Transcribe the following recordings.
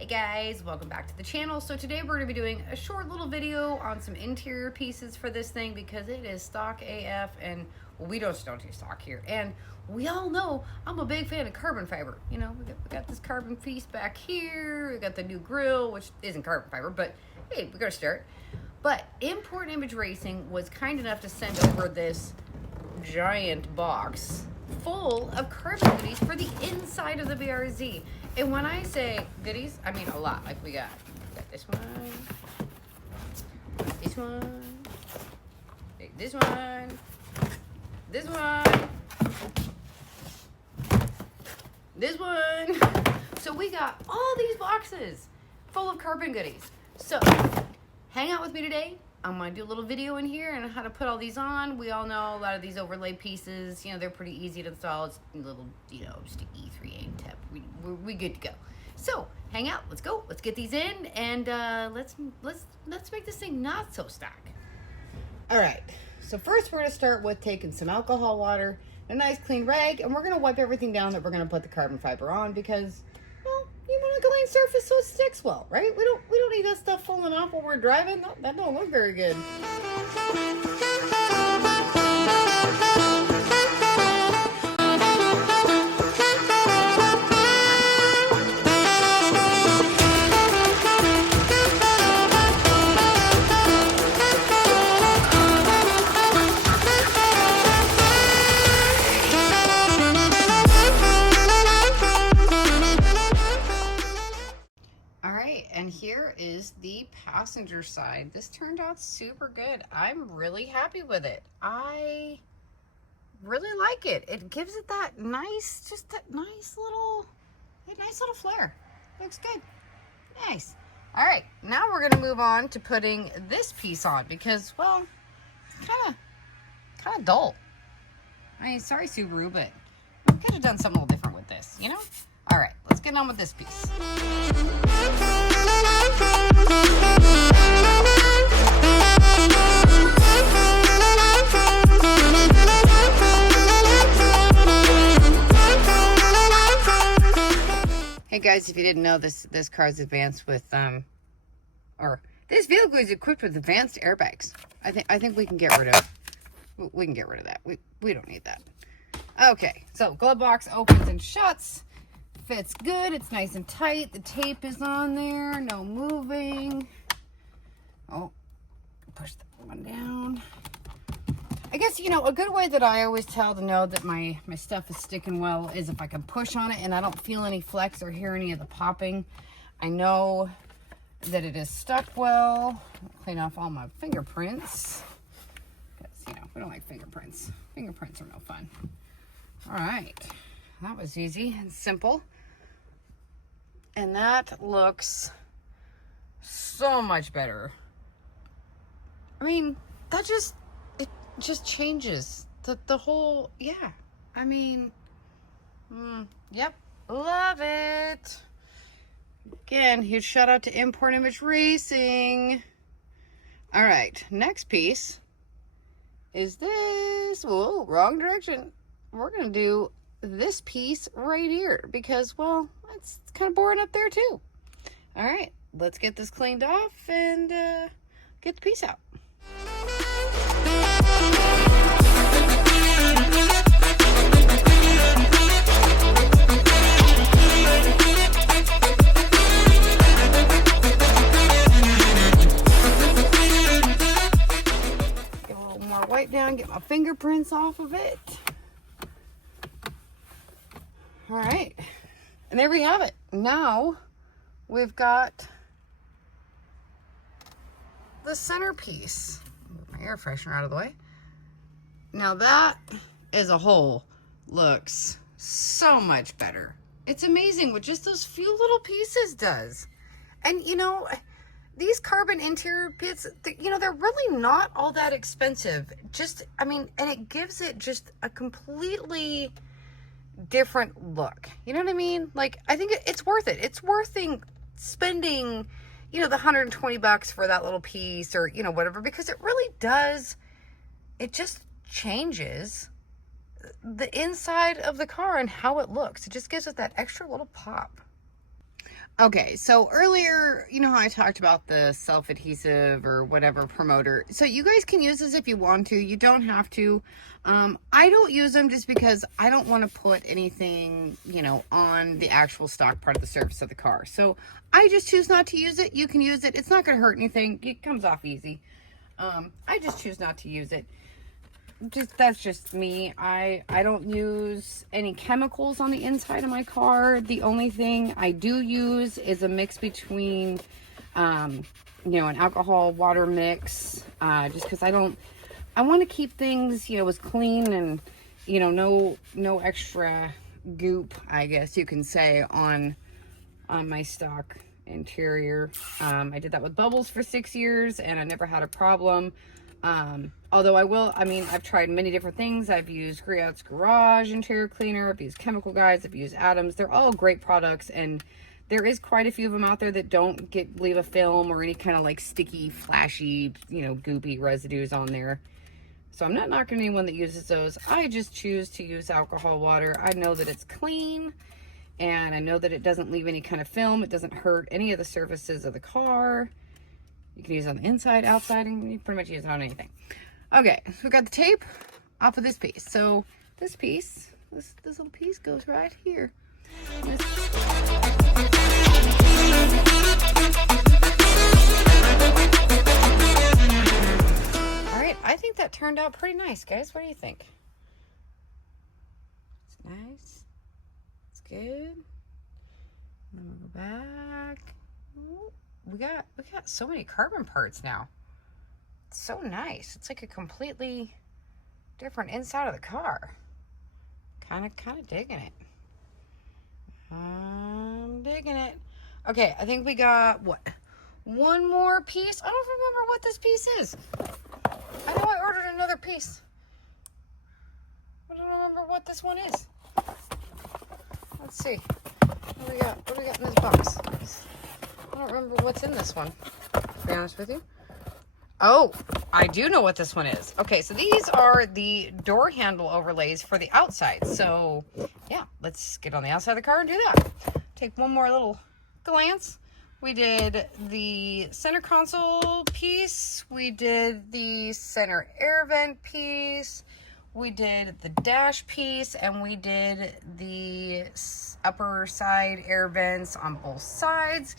Hey guys, welcome back to the channel. So today we're going to be doing a short little video on some interior pieces for this thing because it is stock AF, and well, we don't do stock here. And we all know I'm a big fan of carbon fiber. You know, we got this carbon piece back here. We got the new grill, which isn't carbon fiber, but hey, we got to start. But Import Image Racing was kind enough to send over this giant box full of carbon goodies for the inside of the BRZ. And when I say goodies, I mean a lot. Like we got this one, this one, this one, this one, this one. So we got all these boxes full of carbon goodies. So hang out with me today. I'm going to do a little video in here on how to put all these on. We all know a lot of these overlay pieces, you know, they're pretty easy to install. It's a little, you know, just an E3A tip. We good to go. So hang out. Let's go. Let's get these in, and let's make this thing not so stock. All right. So first we're going to start with taking some alcohol water, a nice clean rag, and we're going to wipe everything down that we're going to put the carbon fiber on because, well, you want a clean surface so it sticks well, right? We don't need that stuff falling off while we're driving. That don't look very good. And here is the passenger side. This turned out super good. I'm really happy with it. I really like it. It gives it that nice, just that nice little flare. Looks good. Nice. All right, now we're gonna move on to putting this piece on because, well, it's kind of dull. I mean, sorry Subaru, but we could have done something a little different with this, you know? All right, let's get on with this piece. Hey guys, if you didn't know, this car is advanced with or this vehicle is equipped with advanced airbags. I think we can get rid of that. We don't need that. Okay, so glove box opens and shuts. Fits good. It's nice and tight. The tape is on there. No moving. Oh, push that one down. I guess, you know, a good way that I always tell to know that my stuff is sticking well is if I can push on it and I don't feel any flex or hear any of the popping. I know that it is stuck well. I'll clean off all my fingerprints because, you know, we don't like fingerprints. Fingerprints are no fun. All right. That was easy and simple. And that looks so much better. I mean, it just changes the whole, yeah. I mean, yep, love it. Again, huge shout out to Import Image Racing. All right, next piece is this. Whoa, wrong direction. We're gonna do this piece right here because, well, it's kind of boring up there too. All right, let's get this cleaned off and get the piece out. Get a little more wipe down, get my fingerprints off of it. All right, and there we have it. Now we've got the centerpiece. Move my air freshener out of the way. Now that as a whole looks so much better. It's amazing what just those few little pieces does. And you know, these carbon interior bits, you know, they're really not all that expensive. Just, I mean, and it gives it just a completely different look. You know what I mean? Like, I think it's worth it. It's worth spending, you know, the $120 for that little piece or, you know, whatever, because it really does. It just changes the inside of the car and how it looks. It just gives it that extra little pop. Okay, so earlier, you know how I talked about the self-adhesive or whatever promoter. So you guys can use this if you want to. You don't have to. I don't use them just because I don't want to put anything, you know, on the actual stock part of the surface of the car. So I just choose not to use it. You can use it. It's not going to hurt anything. It comes off easy. I just choose not to use it. That's just me. I don't use any chemicals on the inside of my car. The only thing I do use is a mix between you know, an alcohol water mix, just because I want to keep things, you know, as clean and, you know, no extra goop, I guess you can say, on my stock interior. I did that with bubbles for 6 years and I never had a problem. Although I've tried many different things. I've used Griot's Garage interior cleaner. I've used Chemical Guides. I've used Adams. They're all great products, and there is quite a few of them out there that don't leave a film or any kind of like sticky, flashy, you know, goopy residues on there. So I'm not knocking anyone that uses those. I just choose to use alcohol water. I know that it's clean, and I know that it doesn't leave any kind of film. It doesn't hurt any of the surfaces of the car. You can use it on the inside, outside, and you pretty much use it on anything. Okay, so we got the tape off of this piece. So this piece, this little piece goes right here. All right, I think that turned out pretty nice, guys. What do you think? It's nice. It's good. Then we'll go back. Ooh. We got so many carbon parts now. It's so nice. It's like a completely different inside of the car. Kind of digging it. I'm digging it. Okay, I think we got what? One more piece. I don't remember what this piece is. I know I ordered another piece. I don't remember what this one is. Let's see. What do we got? What do we got in this box? I don't remember what's in this one, to be honest with you. Oh, I do know what this one is. Okay, so these are the door handle overlays for the outside. So, yeah, let's get on the outside of the car and do that. Take one more little glance. We did the center console piece. We did the center air vent piece. We did the dash piece, and we did the upper side air vents on both sides.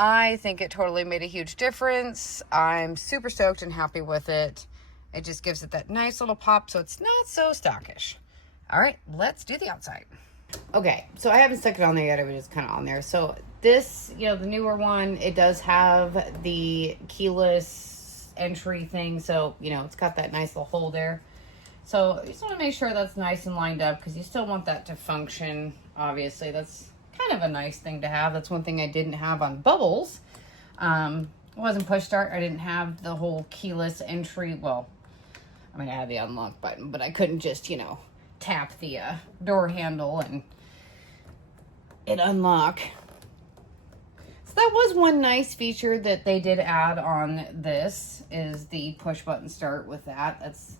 I think it totally made a huge difference. I'm super stoked and happy with it. It just gives it that nice little pop, so it's not so stockish. All right, let's do the outside. Okay, so I haven't stuck it on there yet. It was just kind of on there. So this, you know, the newer one, it does have the keyless entry thing. So, you know, it's got that nice little hole there. So you just want to make sure that's nice and lined up because you still want that to function. Obviously, that's kind of a nice thing to have. That's one thing I didn't have on Bubbles. It wasn't push start. I didn't have the whole keyless entry. Well, I mean, I had the unlock button, but I couldn't just, you know, tap the door handle and it unlock. So that was one nice feature that they did add on this, is the push button start with that. That's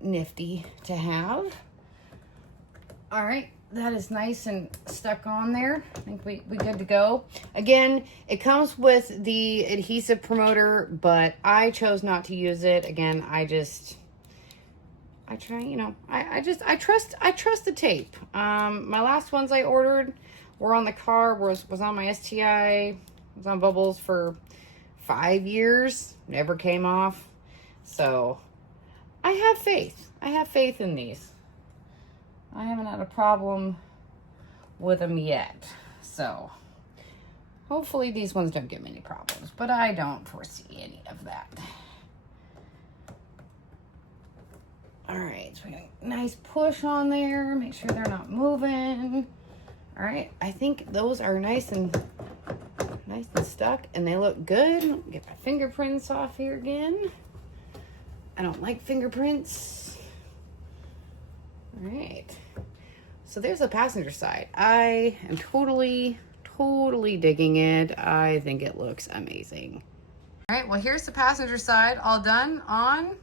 nifty to have. All right, that is nice and stuck on there. I think we good to go. Again, it comes with the adhesive promoter, but I chose not to use it. Again, I try, you know, I trust the tape. My last ones I ordered were on the car, was on my STI, was on Bubbles for 5 years, never came off. So I have faith. I have faith in these. I haven't had a problem with them yet. So hopefully these ones don't give me any problems, but I don't foresee any of that. All right, so we got a nice push on there. Make sure they're not moving. All right, I think those are nice and stuck, and they look good. Get my fingerprints off here again. I don't like fingerprints. All right, so there's the passenger side. I am totally digging it. I think it looks amazing. All right, well, here's the passenger side all done on.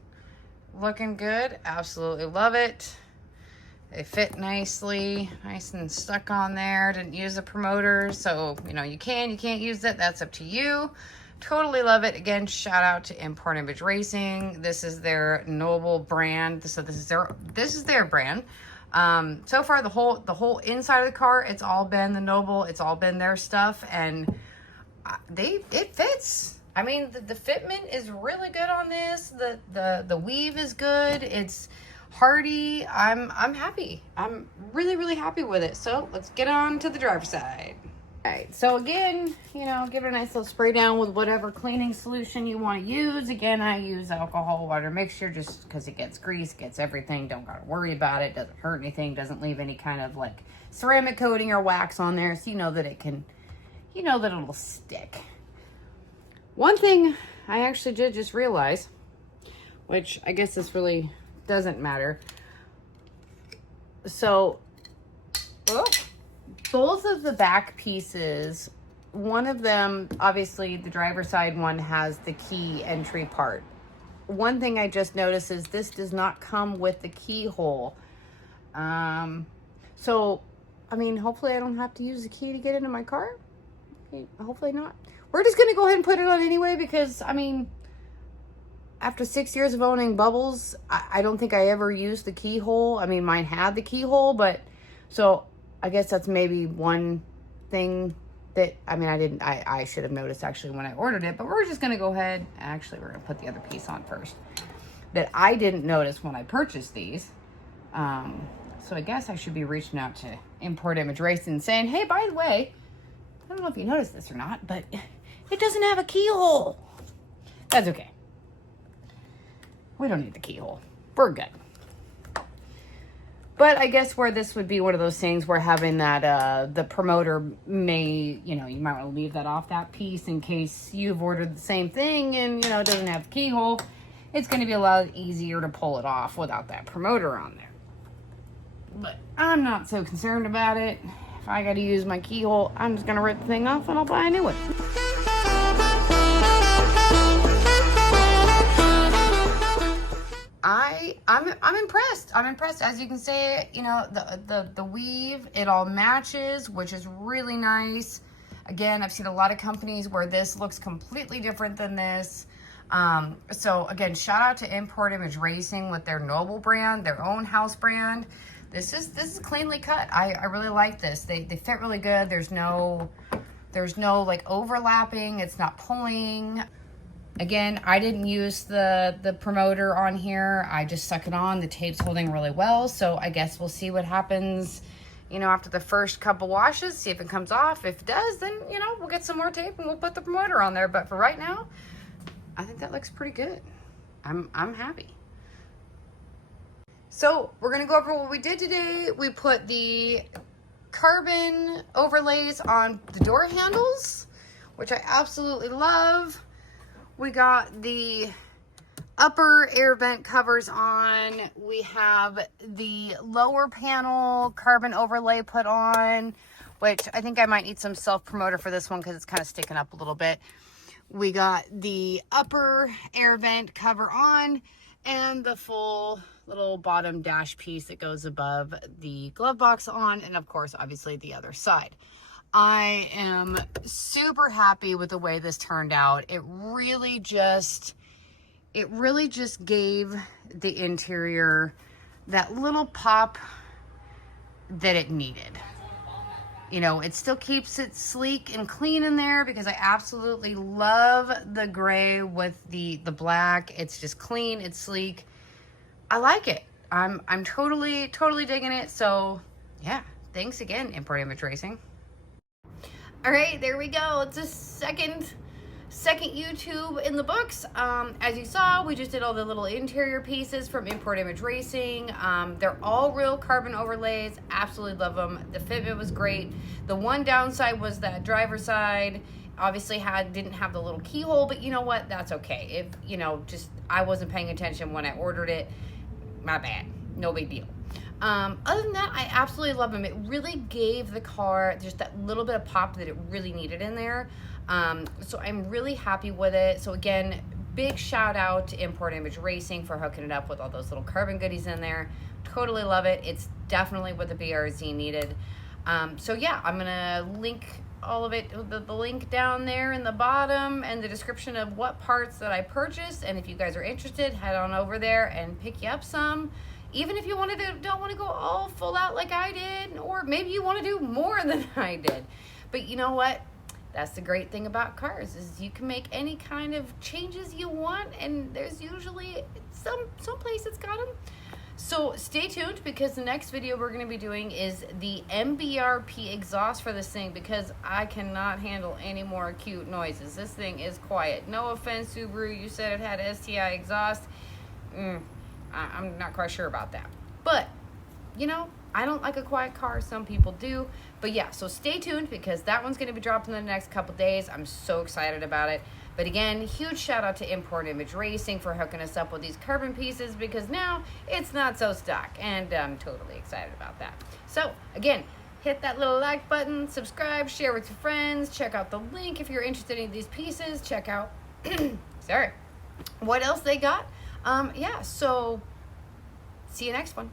Looking good. Absolutely love it. They fit nicely, nice and stuck on there. Didn't use the promoter, so you know, you can't use it. That's up to you. Totally love it. Again, shout out to Import Image Racing. This is their Noble brand. So this is their brand. So far the whole inside of the car, it's all been the Noble. It's all been their stuff, and it fits. I mean, the fitment is really good on this. The weave is good. It's hardy. I'm happy. I'm really happy with it. So let's get on to the driver's side. All right, so again, you know, give it a nice little spray down with whatever cleaning solution you want to use. Again, I use alcohol water mixture just because it gets grease, gets everything. Don't gotta worry about it. Doesn't hurt anything. Doesn't leave any kind of like ceramic coating or wax on there. So you know that it can, you know that it'll stick. One thing I actually did just realize, which I guess this really doesn't matter. So, both of the back pieces, one of them, obviously the driver's side one has the key entry part. One thing I just noticed is this does not come with the keyhole. So, I mean, hopefully I don't have to use the key to get into my car. Okay, hopefully not. We're just going to go ahead and put it on anyway because, I mean, after 6 years of owning Bubbles, I don't think I ever used the keyhole. I mean, mine had the keyhole, but so I guess that's maybe one thing that, I mean, I should have noticed actually when I ordered it, but we're just going to go ahead. Actually, we're going to put the other piece on first that I didn't notice when I purchased these. So I guess I should be reaching out to Import Image Racing and saying, hey, by the way, I don't know if you noticed this or not, but it doesn't have a keyhole. That's okay. We don't need the keyhole. We're good. But I guess where this would be one of those things where having that, the promoter may, you know, you might want to leave that off that piece in case you've ordered the same thing and, you know, it doesn't have the keyhole. It's going to be a lot easier to pull it off without that promoter on there. But I'm not so concerned about it. If I got to use my keyhole, I'm just going to rip the thing off and I'll buy a new one. I'm impressed. I'm impressed. As you can see, you know, the weave, it all matches, which is really nice. Again, I've seen a lot of companies where this looks completely different than this. So again, shout out to Import Image Racing with their Noble brand, their own house brand. This is cleanly cut. I really like this. They fit really good. There's no like overlapping. It's not pulling. Again, I didn't use the promoter on here. I just stuck it on. The tape's holding really well. So I guess we'll see what happens, you know, after the first couple washes, see if it comes off. If it does, then, you know, we'll get some more tape and we'll put the promoter on there. But for right now, I think that looks pretty good. I'm happy. So we're going to go over what we did today. We put the carbon overlays on the door handles, which I absolutely love. We got the upper air vent covers on. We have the lower panel carbon overlay put on, which I think I might need some self promoter for this one because it's kind of sticking up a little bit. We got the upper air vent cover on and the full little bottom dash piece that goes above the glove box on, and of course, obviously the other side. I am super happy with the way this turned out. It really just gave the interior that little pop that it needed. You know, it still keeps it sleek and clean in there because I absolutely love the gray with the black. It's just clean, it's sleek. I like it. I'm totally digging it. So yeah, thanks again, Import Image Racing. All right, there we go. It's a second YouTube in the books. As you saw, we just did all the little interior pieces from Import Image Racing. They're all real carbon overlays. Absolutely love them. The fitment was great. The one downside was that driver's side obviously didn't have the little keyhole, but you know what? That's okay. If, you know, just I wasn't paying attention when I ordered it. My bad. No big deal. Other than that, I absolutely love them. It really gave the car just that little bit of pop that it really needed in there. So I'm really happy with it. So again, big shout out to Import Image Racing for hooking it up with all those little carbon goodies in there. Totally love it. It's definitely what the BRZ needed. So yeah, I'm gonna link all of it, the link down there in the bottom and the description of what parts that I purchased. And if you guys are interested, head on over there and pick you up some. Even if you don't want to go all full out like I did, or maybe you want to do more than I did. But you know what? That's the great thing about cars, is you can make any kind of changes you want, and there's usually some place that's got them. So stay tuned, because the next video we're going to be doing is the MBRP exhaust for this thing, because I cannot handle any more cute noises. This thing is quiet. No offense, Subaru, you said it had STI exhaust. I'm not quite sure about that. But, you know, I don't like a quiet car. Some people do. But yeah, so stay tuned, because that one's going to be dropping in the next couple days. I'm so excited about it. But again, huge shout out to Import Image Racing for hooking us up with these carbon pieces, because now it's not so stock, and I'm totally excited about that. So again, hit that little like button, subscribe, share with your friends, check out the link if you're interested in these pieces, check out sorry, what else they got. Yeah, so see you next one.